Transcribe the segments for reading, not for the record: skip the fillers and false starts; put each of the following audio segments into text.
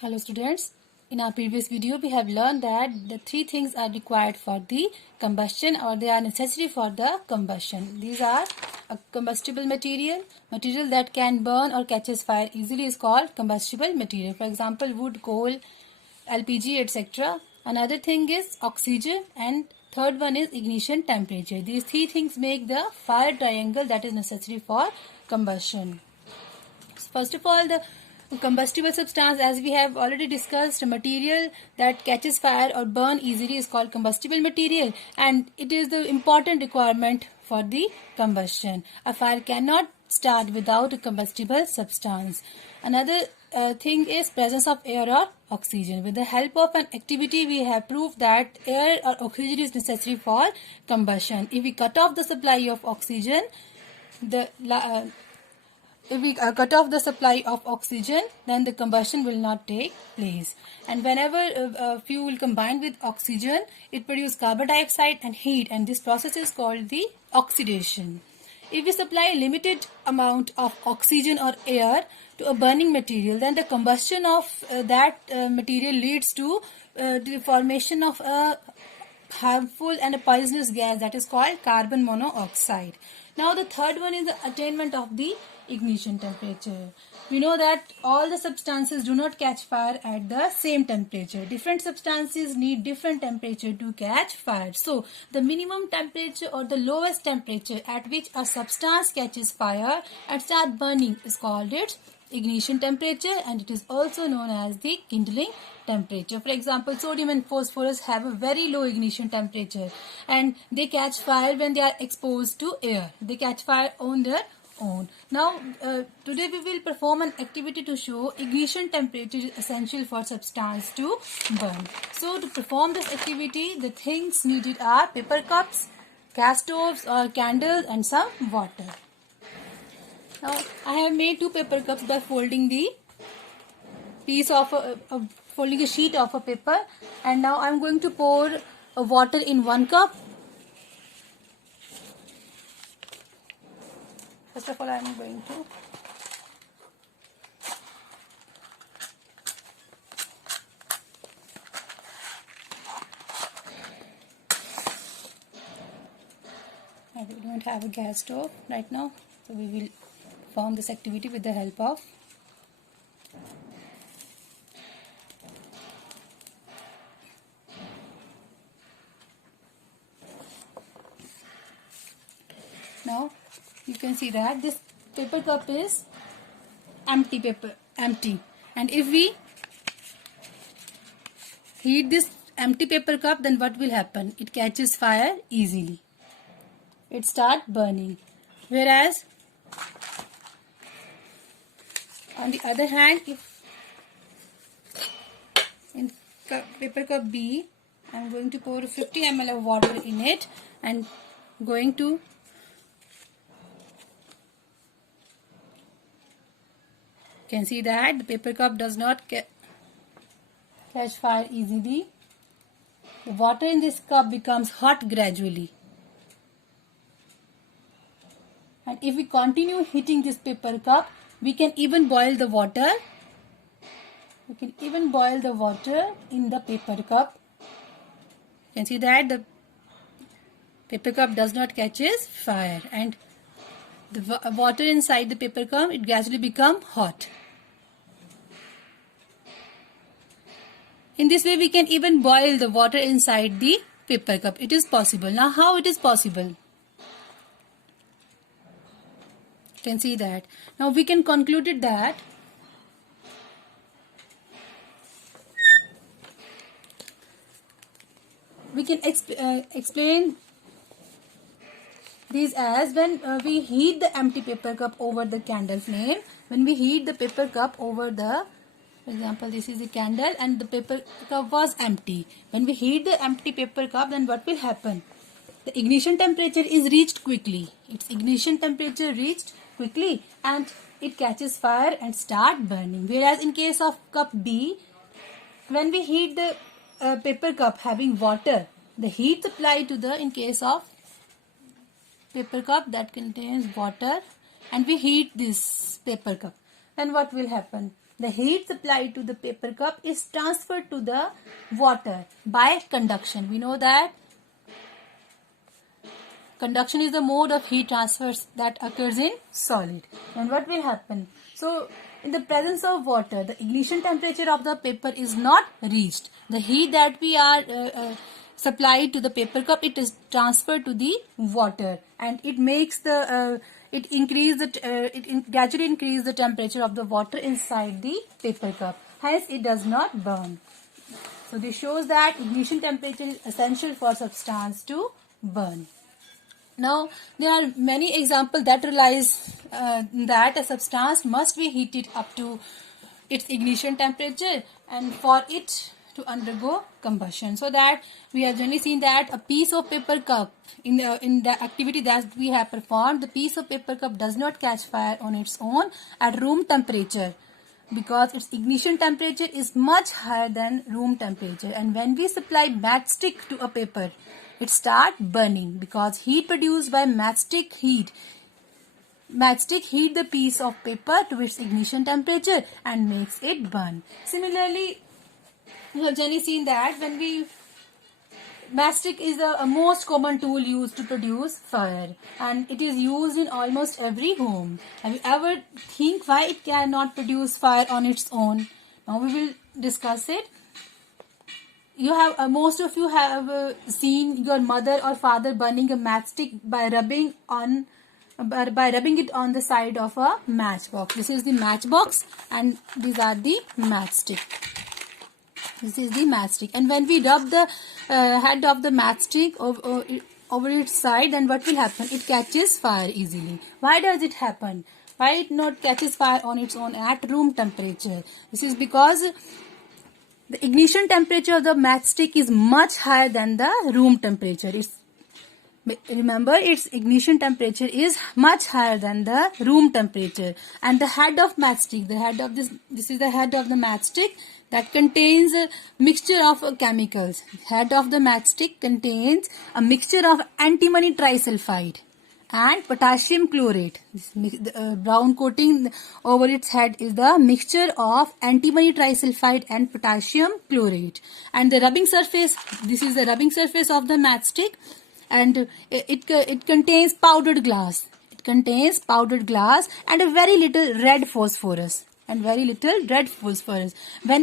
Hello students, in our previous video we have learned that the three things are required for the combustion or they are necessary for the combustion. These are a combustible material, material that can burn or catches fire easily is called combustible material. For example, wood, coal, LPG, etc. Another thing is oxygen and third one is ignition temperature. These three things make the fire triangle that is necessary for combustion. First of all, the combustible substance, as we have already discussed, a material that catches fire or burn easily is called combustible material, and it is the important requirement for the combustion. A fire cannot start without a combustible substance. Another thing is presence of air or oxygen. With the help of an activity, we have proved that air or oxygen is necessary for combustion. If we cut off the supply of oxygen, if we cut off the supply of oxygen, then the combustion will not take place. And whenever fuel combined with oxygen, it produces carbon dioxide and heat, and this process is called the oxidation. If we supply a limited amount of oxygen or air to a burning material, then the combustion of that material leads to the formation of a harmful and a poisonous gas that is called carbon monoxide. Now the third one is the attainment of the ignition temperature. We know that all the substances do not catch fire at the same temperature. Different substances need different temperature to catch fire. So the minimum temperature or the lowest temperature at which a substance catches fire and starts burning is called its ignition temperature, and it is also known as the kindling temperature. For example, sodium and phosphorus have a very low ignition temperature and they catch fire when they are exposed to air. They catch fire on their own. Now today we will perform an activity to show ignition temperature is essential for substance to burn. So to perform this activity, the things needed are paper cups, gas stoves or candles and some water. Now I have made two paper cups by folding the piece of folding a sheet of a paper, and now I am going to pour water in one cup. First of all, I am going to I don't have a gas stove right now, so we will perform this activity with the help of now you can see that this paper cup is empty, and if we heat this empty paper cup, then what will happen? It catches fire easily. It starts burning. Whereas on the other hand, if in paper cup B, I am going to pour 50 ml of water in it and going to can see that the paper cup does not catch fire easily. The water in this cup becomes hot gradually. And if we continue heating this paper cup, we can even boil the water. We can even boil the water in the paper cup. You can see that the paper cup does not catches fire, and the water inside the paper cup, it gradually become hot. In this way, we can even boil the water inside the paper cup. It is possible. Now, how it is possible? You can see that. Now, we can conclude it that we can explain these as when we heat the empty paper cup over the candle flame. When we heat the paper cup over the, for example, this is the candle and the paper cup was empty. When we heat the empty paper cup, then what will happen? The ignition temperature is reached quickly. Its ignition temperature reached quickly and it catches fire and start burning. Whereas in case of cup B, when we heat the paper cup having water, the heat supplied to the, in case of paper cup that contains water, and we heat this paper cup, then what will happen? the heat supplied to the paper cup is transferred to the water by conduction. We know that conduction is the mode of heat transfer that occurs in solid. And what will happen? So, in the presence of water, the ignition temperature of the paper is not reached. The heat that we are supplied to the paper cup, it is transferred to the water, and it makes the gradually increase the temperature of the water inside the paper cup. Hence, it does not burn. So, this shows that ignition temperature is essential for substance to burn. Now, there are many examples that realize that a substance must be heated up to its ignition temperature and for it to undergo combustion. So that we have generally seen that a piece of paper cup, in the activity that we have performed, the piece of paper cup does not catch fire on its own at room temperature, because its ignition temperature is much higher than room temperature. And when we supply matchstick to a paper, it starts burning, because heat produced by matchstick heat the piece of paper to its ignition temperature and makes it burn. Similarly, we have generally seen that matchstick is a most common tool used to produce fire, and it is used in almost every home. Have you ever think why it cannot produce fire on its own? Now we will discuss it. You have most of you have seen your mother or father burning a matchstick by rubbing it on the side of a matchbox. This is the matchbox, and these are the matchstick. This is the matchstick, and when we rub the head of the matchstick over its side, then what will happen? It catches fire easily. Why does it happen? Why it not catches fire on its own at room temperature? This is because the ignition temperature of the matchstick is much higher than the room temperature. Remember, its ignition temperature is much higher than the room temperature. And the head of matchstick, this is the head of the matchstick that contains a mixture of chemicals. Head of the matchstick contains a mixture of antimony trisulfide and potassium chlorate. The brown coating over its head is the mixture of antimony trisulfide and potassium chlorate. And the rubbing surface, this is the rubbing surface of the matchstick, and it contains powdered glass. It contains powdered glass and a very little red phosphorus. When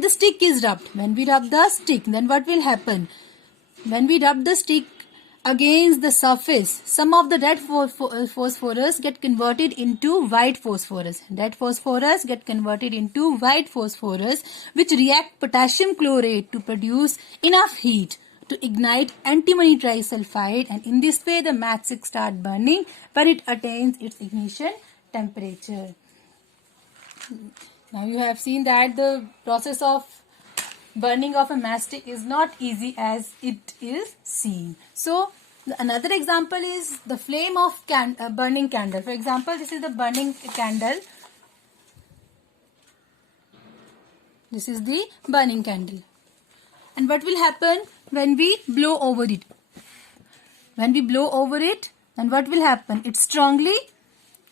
the stick is rubbed, when we rub the stick, then what will happen? When we rub the stick against the surface, some of the red phosphorus get converted into white phosphorus. Red phosphorus get converted into white phosphorus, which react potassium chlorate to produce enough heat to ignite antimony trisulfide, and in this way the matchstick start burning when it attains its ignition temperature. Now you have seen that the process of burning of a matchstick is not easy as it is seen. So another example is the flame of burning candle. For example, this is the burning candle. This is the burning candle. And what will happen when we blow over it? When we blow over it, then what will happen? It strongly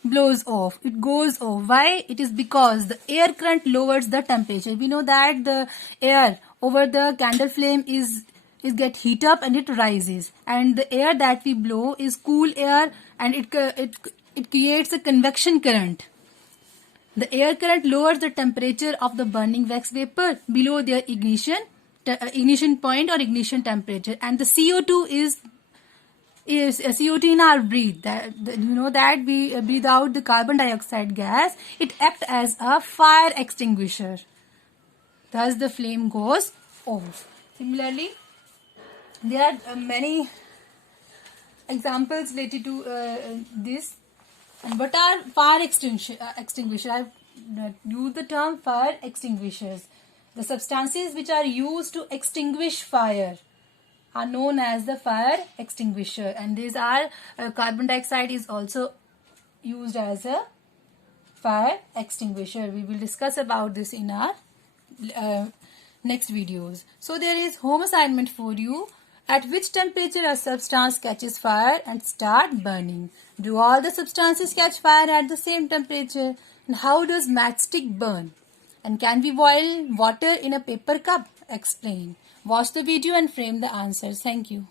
blows off. It goes off. Why? It is because the air current lowers the temperature. We know that the air over the candle flame is get heat up and it rises. And the air that we blow is cool air, and it creates a convection current. The air current lowers the temperature of the burning wax vapor below their ignition point or ignition temperature, and the CO2 is CO2 in our breath. You know that we breathe out the carbon dioxide gas. It acts as a fire extinguisher. Thus the flame goes off. Similarly, there are many examples related to this. And what are fire extinguishers? I have used the term fire extinguishers. The substances which are used to extinguish fire are known as the fire extinguisher, and these are carbon dioxide is also used as a fire extinguisher. We will discuss about this in our next videos. So there is home assignment for you. At which temperature a substance catches fire and start burning? Do all the substances catch fire at the same temperature? And how does matchstick burn? And can we boil water in a paper cup? Explain. Watch the video and frame the answers. Thank you.